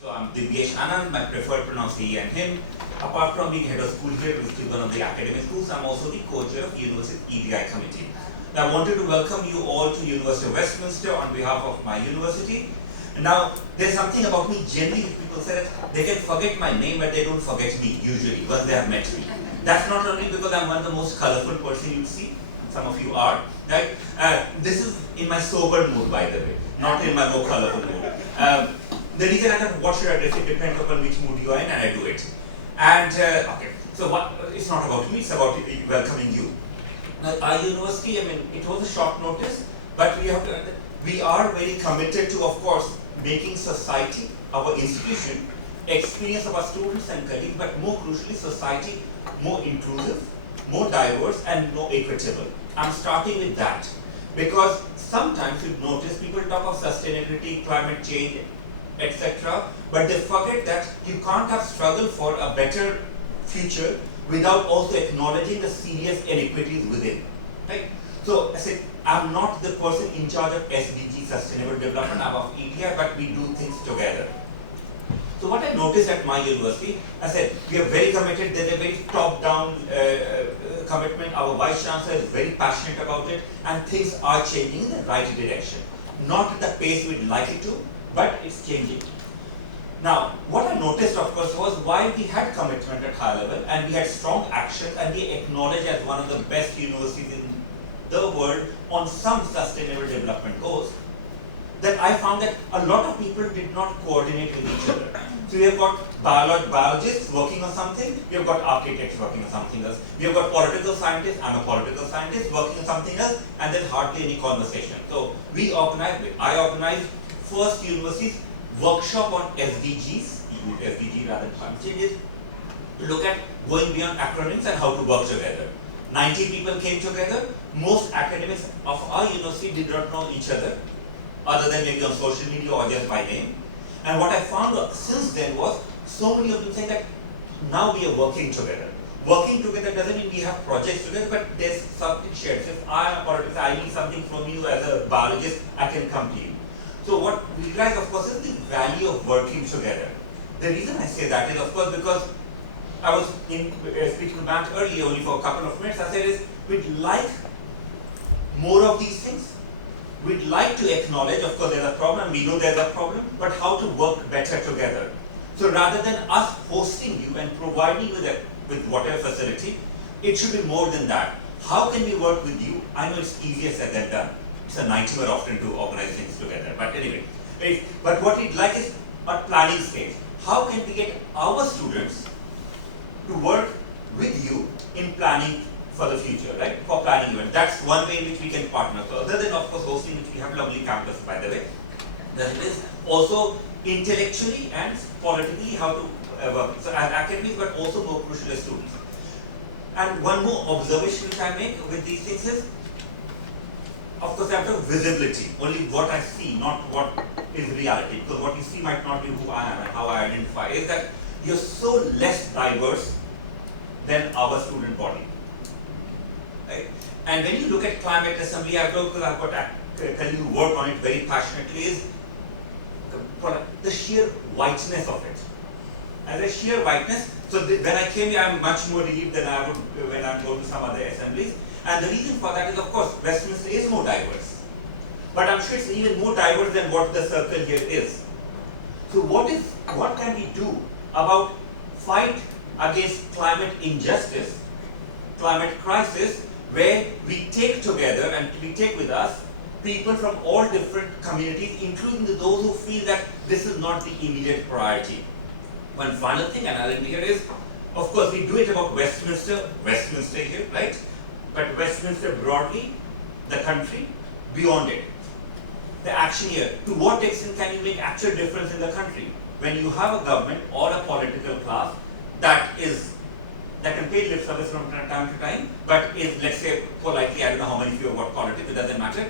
So I'm Dibyesh Anand, my preferred pronouns he and him. Apart from being head of school here, which is one of the academic schools, I'm also the co-chair of University EDI committee. Now I wanted to welcome you all to University of Westminster on behalf of my university. Now there's something about me generally, people say that they can forget my name but they don't forget me usually once they have met me. That's not only because I'm one of the most colorful person you see, some of you are, right? This is in my sober mood, by the way, not in my more colorful mood. The reason I thought what should I address, it depends upon which mood you are in, and I do it. And okay, so it's not about me, it's about welcoming you. Now, our university, I mean, it was a short notice, but we are very committed to, of course, making society, our institution, experience of our students and colleagues, but more crucially, society more inclusive, more diverse, and more equitable. I'm starting with that because sometimes you notice people talk of sustainability, climate change, etc., but they forget that you can't have struggle for a better future without also acknowledging the serious inequities within. Right? So I said, I'm not the person in charge of SDG, Sustainable Development, I'm of EDI, but we do things together. So what I noticed at my university, I said, we are very committed, there's a very top-down commitment, our Vice Chancellor is very passionate about it, and things are changing in the right direction. Not at the pace we'd like it to, but it's changing. Now, what I noticed, of course, was while we had commitment at high level, and we had strong actions, and we acknowledged as one of the best universities in the world on some sustainable development goals, that I found that a lot of people did not coordinate with each other. So we have got biologists working on something, we have got architects working on something else, we have got political scientists, I'm a political scientist working on something else, and there's hardly any conversation. So I organized first university's workshop on SDGs, SDG rather than climate changes, to look at going beyond acronyms and how to work together. 90 people came together. Most academics of our university did not know each other than maybe on social media or just by name. And what I found since then was so many of them saying that now we are working together. Working together doesn't mean we have projects together, but there's something shared. So if I am a politician, I need something from you as a biologist, I can come to you. So what we realize, of course, is the value of working together. The reason I say that is, of course, because I was speaking to Bank earlier only for a couple of minutes. I said is, we'd like more of these things. We'd like to acknowledge, of course, there's a problem, we know there's a problem, but how to work better together. So rather than us hosting you and providing you with whatever facility, it should be more than that. How can we work with you? I know it's easier said than done. It's a nightmare often to organize things together. But anyway, but what we'd like is a planning stage. How can we get our students to work with you in planning for the future, right? For planning events. That's one way in which we can partner. So other than, of course, hosting, which we have lovely campus, by the way, there is also intellectually and politically how to work. So as academics, but also more crucial as students. And one more observation which I make with these things is, of course, after visibility, only what I see, not what is reality. Because what you see might not be who I am and how I identify. Is that you're so less diverse than our student body. Right? And when you look at climate assembly, I've got colleagues who work on it very passionately, is the sheer whiteness of it. As a sheer whiteness, so when I came here, I'm much more relieved than I would when I'm going to some other assemblies. And the reason for that is, of course, Westminster is more diverse. But I'm sure it's even more diverse than what the circle here is. So what can we do about fight against climate injustice, climate crisis, where we take together and we take with us people from all different communities, including those who feel that this is not the immediate priority. One final thing, and I'll end here, is, of course, we do it about Westminster here, right? But Westminster broadly, the country, beyond it. The action here, to what extent can you make actual difference in the country? When you have a government or a political class that can pay lip service from time to time, but is, let's say, politely, I don't know how many of you have got politics, it doesn't matter.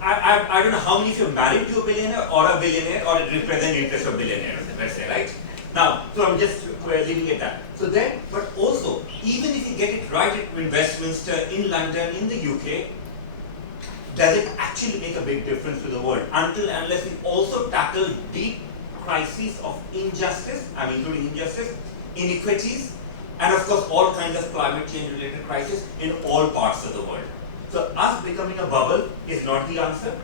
I don't know how many of you are married to a billionaire or represent the interests of billionaires, let's say, right? Now, so I'm just leaving it at that. So then, but also, even if you get it right in Westminster, in London, in the UK, does it actually make a big difference to the world until and unless we also tackle deep crises of injustice, including injustice, inequities, and of course all kinds of climate change related crises in all parts of the world. So us becoming a bubble is not the answer,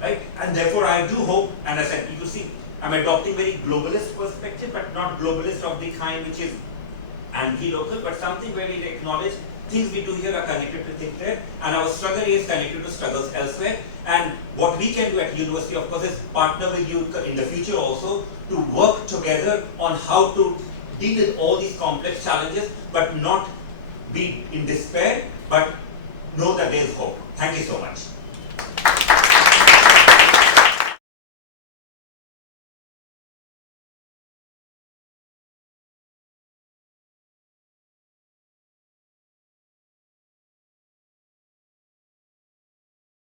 right? And therefore I do hope, and as I said, you can see, I'm adopting very globalist perspective, but not globalist of the kind which is anti-local, but something where we acknowledge things we do here are connected to things there, and our struggle is connected to struggles elsewhere. And what we can do at university, of course, is partner with you in the future also to work together on how to deal with all these complex challenges, but not be in despair, but know that there is hope. Thank you so much.